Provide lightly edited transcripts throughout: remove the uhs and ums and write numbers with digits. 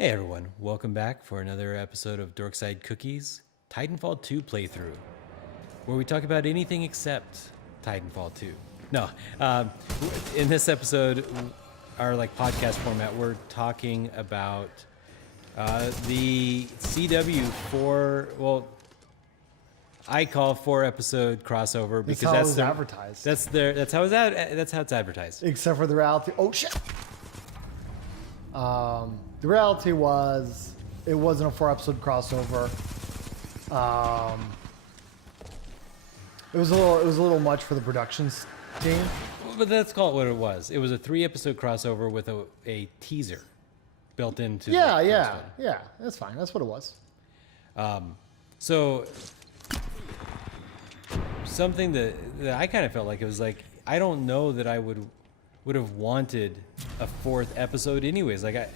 Hey everyone, welcome back for another episode of Dorkside Cookies Titanfall 2 playthrough, where we talk about anything except Titanfall 2. No, in this episode, our podcast format, we're talking about the CW I call 4-episode crossover because how it was advertised. That's how it's advertised. Except for the reality. Oh shit! The reality was it wasn't a 4-episode crossover. It was a little much for the productions team. But let's call it what it was. It was a 3-episode crossover with a teaser built into. Yeah. That's fine. That's what it was. So something that I kind of felt like it was like I don't know that I would have wanted a 4th episode anyways. Like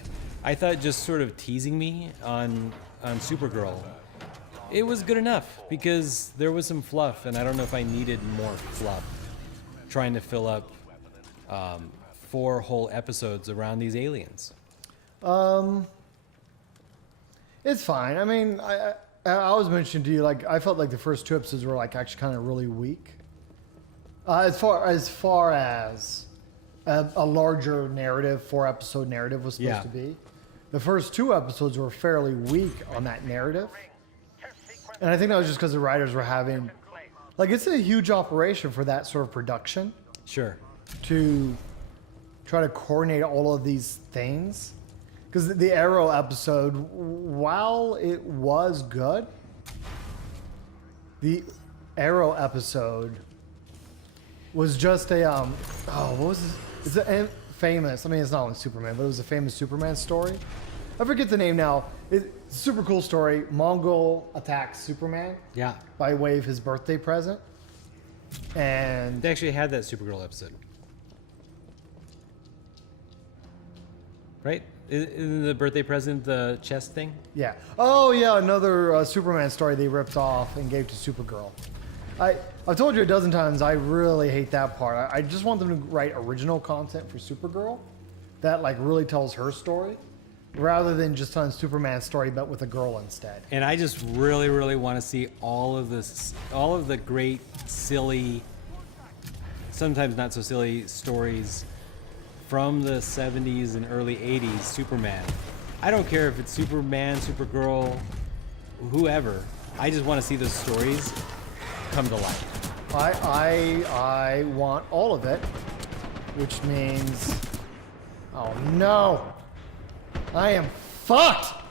I thought just sort of teasing me on Supergirl, it was good enough because there was some fluff, and I don't know if I needed more fluff trying to fill up 4 whole episodes around these aliens. It's fine. I mean, I was mentioning to you, like, I felt like the first 2 episodes were like actually kind of really weak. As far as a larger narrative, 4-episode narrative was supposed to be. The first 2 episodes were fairly weak on that narrative. And I think that was just because the writers were having, like, it's a huge operation for that sort of production. Sure. To try to coordinate all of these things. Because the Arrow episode, while it was good, the Arrow episode was just a, what was this? It's a famous, I mean, it's not only Superman, but it was a famous Superman story. I forget the name now. It's a super cool story. Mongol attacks Superman. Yeah. By way of his birthday present. And They actually had that Supergirl episode. Right? Isn't the birthday present the chest thing? yeah. Oh, yeah, another Superman story they ripped off and gave to Supergirl. I've told you a dozen times, I really hate that part. I just want them to write original content for Supergirl that, like, really tells her story, rather than just telling Superman's story, but with a girl instead. And I just really, really want to see all of the great, silly, sometimes not so silly stories from the 70s and early 80s Superman. I don't care if it's Superman, Supergirl, whoever. I just want to see those stories come to life. I want all of it, which means, oh no, I am fucked.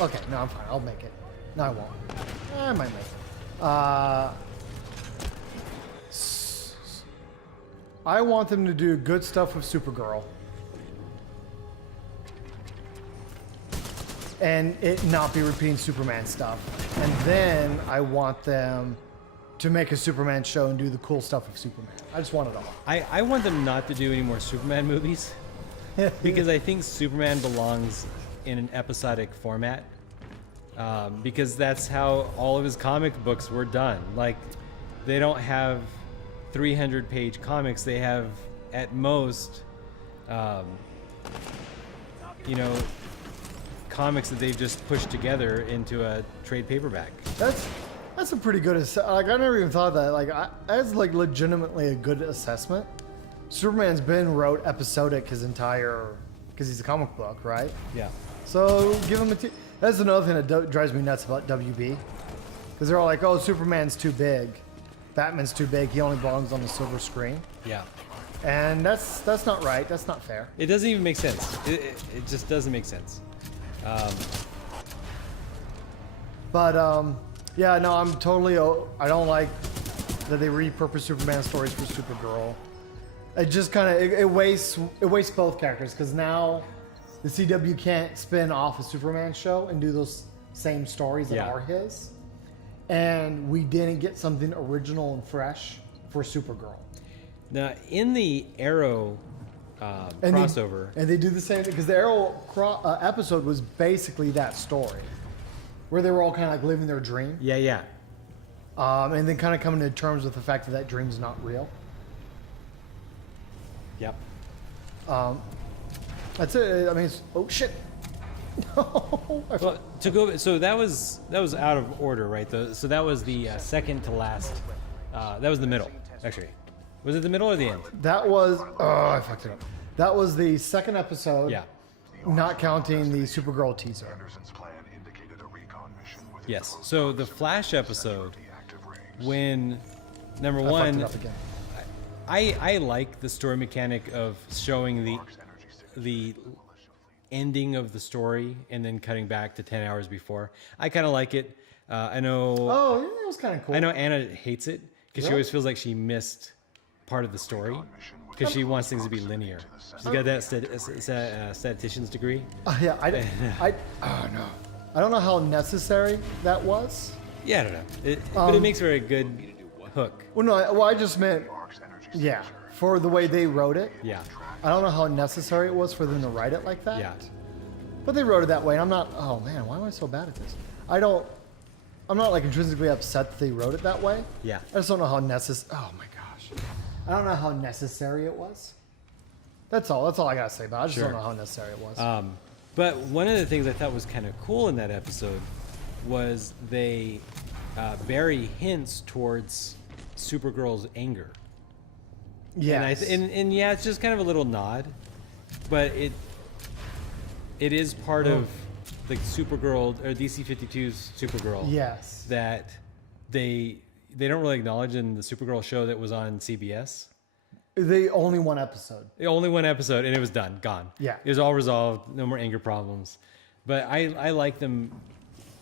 Okay, no, I'm fine. I'll make it. No, I won't. I might make it. I want them to do good stuff with Supergirl. And it not be repeating Superman stuff. And then I want them to make a Superman show and do the cool stuff of Superman. I just want it all. I want them not to do any more Superman movies because I think Superman belongs in an episodic format because that's how all of his comic books were done. Like, they don't have 300-page comics. They have, at most, comics that they've just pushed together into a trade paperback. That's a pretty good like, I never even thought of that. Like, that's like legitimately a good assessment. Superman's been wrote episodic his entire, because he's a comic book, right? Yeah. So give him that's another thing that drives me nuts about WB, because they're all like, oh, Superman's too big, Batman's too big, he only belongs on the silver screen. Yeah. And that's not right. That's not fair. It doesn't even make sense. It just doesn't make sense. Yeah, no, I'm totally, I don't like that they repurpose Superman stories for Supergirl. It just kind of, it wastes both characters, because now the CW can't spin off a Superman show and do those same stories that are his. And we didn't get something original and fresh for Supergirl. Now, in the Arrow crossover... And they do the same thing, because the Arrow episode was basically that story, where they were all kind of like living their dream. Yeah. And then kind of coming to terms with the fact that dream's not real. Yep. That's it. I mean, oh shit. No. Well, to go, so that was out of order, right? So that was the second to last. That was the middle, actually. Was it the middle or the end? That was. Oh, I fucked it up. That was the second episode. Yeah. Not counting the Supergirl teaser. Yes. So the Flash episode, when number I fucked one, it up again. I like the story mechanic of showing the ending of the story and then cutting back to 10 hours before. I kind of like it. I know. Oh, yeah, it was kind of cool. I know Anna hates it because she Really? always feels like she missed part of the story because she wants things to be linear. She's got that statistician's degree. Yeah, oh no. I don't know how necessary that was. Yeah, I don't know. But it makes for a good hook. Well, no, I just meant, yeah, for the way they wrote it. Yeah. I don't know how necessary it was for them to write it like that. Yeah. But they wrote it that way, and I'm not, oh man, why am I so bad at this? I'm not like intrinsically upset that they wrote it that way. Yeah. I just don't know how oh my gosh. I don't know how necessary it was. That's all I gotta say about it. I just Sure. don't know how necessary it was. But one of the things I thought was kind of cool in that episode was they bury hints towards Supergirl's anger. Yes. And yeah, it's just kind of a little nod, but it is part of the Supergirl or DC 52's Supergirl. Yes. That they don't really acknowledge in the Supergirl show that was on CBS. The only one episode. Only one episode, and it was done, gone. Yeah. It was all resolved. No more anger problems. But I like them.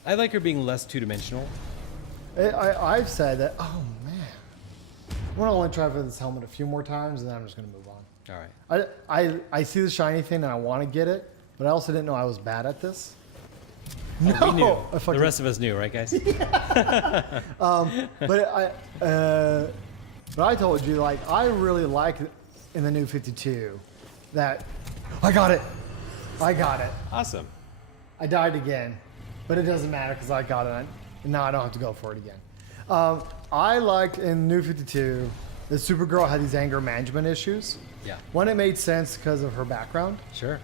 I like her being less two-dimensional. I've said that. Oh man, I'm gonna only try for this helmet a few more times, and then I'm just gonna move on. All right. I see the shiny thing, and I want to get it, but I also didn't know I was bad at this. We knew. I The fucking- rest of us knew, right, guys? But I told you, like, I really like in the new 52 that I got it. Awesome. I died again, but it doesn't matter because I got it. And now I don't have to go for it again. I liked in New 52 that Supergirl had these anger management issues. Yeah. One, it made sense because of her background. Sure.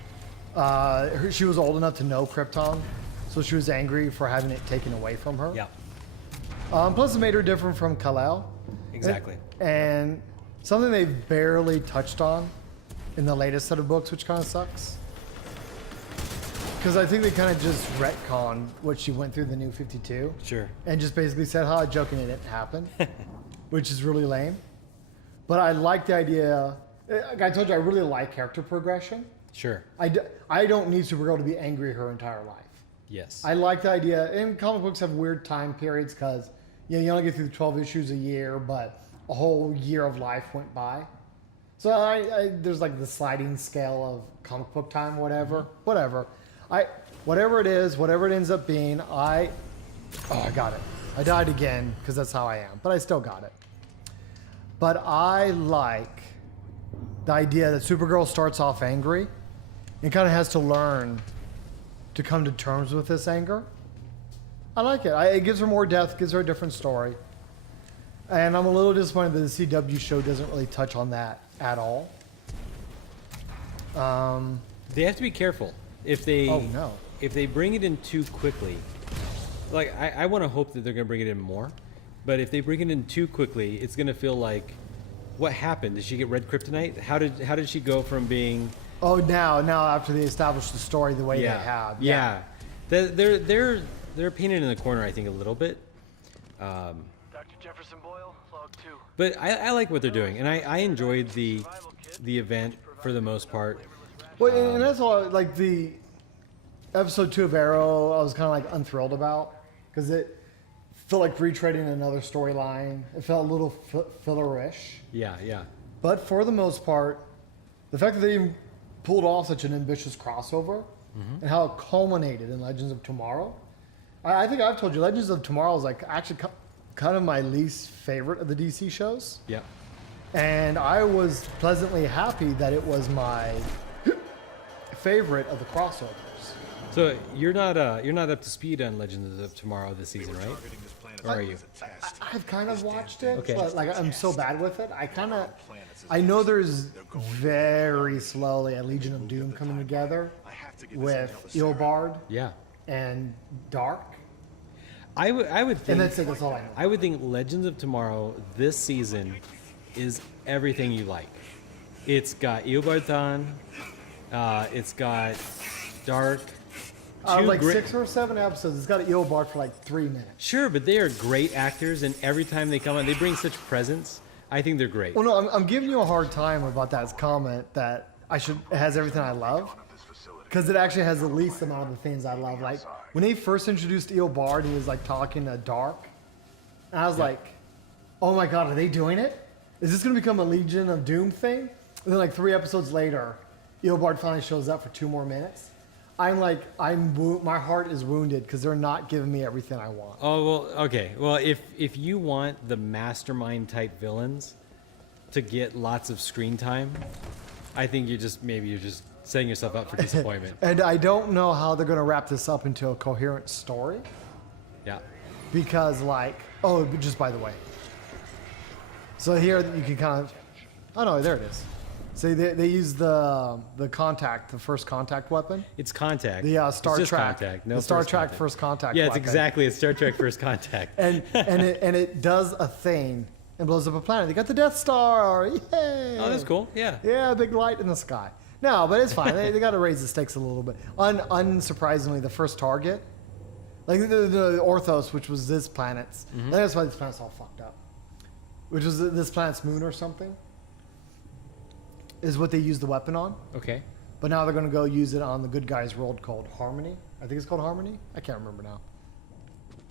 She was old enough to know Krypton, so she was angry for having it taken away from her. Yeah. Plus, it made her different from Kal-El. Exactly. And something they've barely touched on in the latest set of books, which kind of sucks. Because I think they kind of just retconned what she went through the New 52. Sure. And just basically said, "Ha, joking, it didn't happen," which is really lame. But I like the idea. Like I told you, I really like character progression. Sure. I don't need Supergirl to be angry her entire life. Yes. I like the idea. And comic books have weird time periods because you only get through 12 issues a year, but a whole year of life went by. So there's like the sliding scale of comic book time, whatever. Whatever it is, whatever it ends up being, I got it. I died again because that's how I am, but I still got it. But I like the idea that Supergirl starts off angry and kind of has to learn to come to terms with this anger. I like it. It gives her more depth, gives her a different story. And I'm a little disappointed that the CW show doesn't really touch on that at all. They have to be careful if they. Oh, no. If they bring it in too quickly, like I want to hope that they're going to bring it in more, but if they bring it in too quickly, it's going to feel like, what happened? Did she get red kryptonite? How did she go from being? Oh, now after they established the story the way they have. Yeah. They're painted in the corner, I think, a little bit. Dr. Jefferson Boyle, log 2. But I like what they're doing, and I enjoyed the event for the most part. Well, and that's all. Like the episode 2 of Arrow, I was kind of like unthrilled about because it felt like retreading another storyline. It felt a little fillerish. Yeah. But for the most part, the fact that they even pulled off such an ambitious crossover and how it culminated in Legends of Tomorrow. I think I've told you, Legends of Tomorrow is like actually kind of my least favorite of the DC shows. Yeah. And I was pleasantly happy that it was my favorite of the crossovers. So you're not up to speed on Legends of Tomorrow this season, right? Or are you? I've kind of watched it, Okay. but like I'm so bad with it. I know there's very slowly a Legion of Doom coming together with Eobard Yeah. and Dark, I would think and that's it. That's all I know. I would think Legends of Tomorrow this season is everything you like. It's got Eobard-Thawne, it's got Dark. Like great- 6 or 7 episodes. It's got an Eobard for like 3 minutes. Sure, but they are great actors, and every time they come on, they bring such presence. I think they're great. Well, no, I'm giving you a hard time about that comment that it has everything I love, because it actually has the least amount of the things I love. Like when they first introduced Eobard, he was like talking to Dark, and I was like, "Oh my God, are they doing it? Is this going to become a Legion of Doom thing?" And then like 3 episodes later, Eobard finally shows up for 2 more minutes. I'm like, my heart is wounded because they're not giving me everything I want. Oh well, okay. Well, if you want the mastermind type villains to get lots of screen time, I think you're just setting yourself up for disappointment. And I don't know how they're going to wrap this up into a coherent story. Yeah. Because just by the way. So here you can kind of, oh no, there it is. So they use the first contact weapon. It's Contact. The It's Star just Trek. Contact. No the Star First Trek Contact. first contact. Yeah, it's weapon. exactly. It's Star Trek First Contact. And it does a thing and blows up a planet. They got the Death Star. Yay! Oh, that's cool. Yeah. Yeah, big light in the sky. No, but it's fine. they got to raise the stakes a little bit. Unsurprisingly, the first target, like the Orthos, which was this planet's. I think that's why this planet's all fucked up. Which was this planet's moon or something. Is what they used the weapon on. Okay. But now they're going to go use it on the good guy's world called Harmony. I think it's called Harmony. I can't remember now.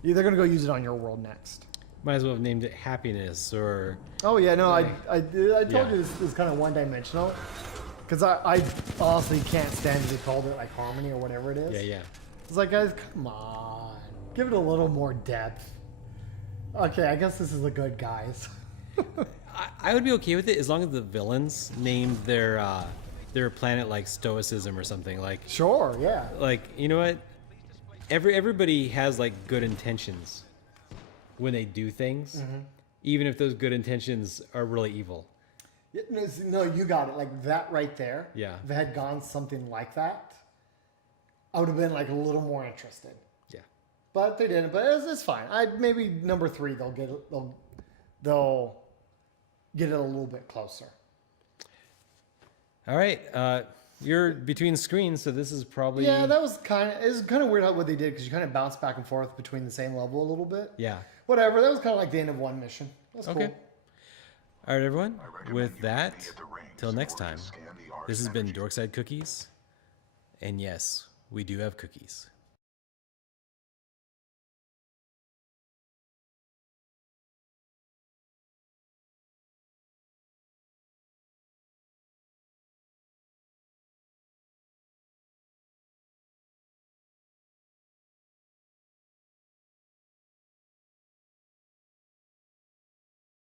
Yeah, they're going to go use it on your world next. Might as well have named it Happiness or. Oh yeah, no, I told Yeah. you this is kind of one-dimensional. Because I honestly can't stand that they called it like Harmony or whatever it is. Yeah, yeah. It's like, guys, come on. Give it a little more depth. Okay, I guess this is the good guys. I would be okay with it as long as the villains named their planet like Stoicism or something like. Sure, yeah. Like, you know what? Everybody has like good intentions when they do things, even if those good intentions are really evil. Yeah, no, you got it. Like that right there. Yeah. If it had gone something like that, I would have been like a little more interested. Yeah. But they didn't. But it's fine. Maybe number 3 they'll get it a little bit closer. All right. You're between screens, so this is probably. Yeah, that was kind of weird how what they did because you kind of bounce back and forth between the same level a little bit. Yeah. Whatever. That was kind of like the end of one mission. That's Okay. cool. All right, everyone. With that, till next time, this has been Dorkside Cookies. And yes, we do have cookies.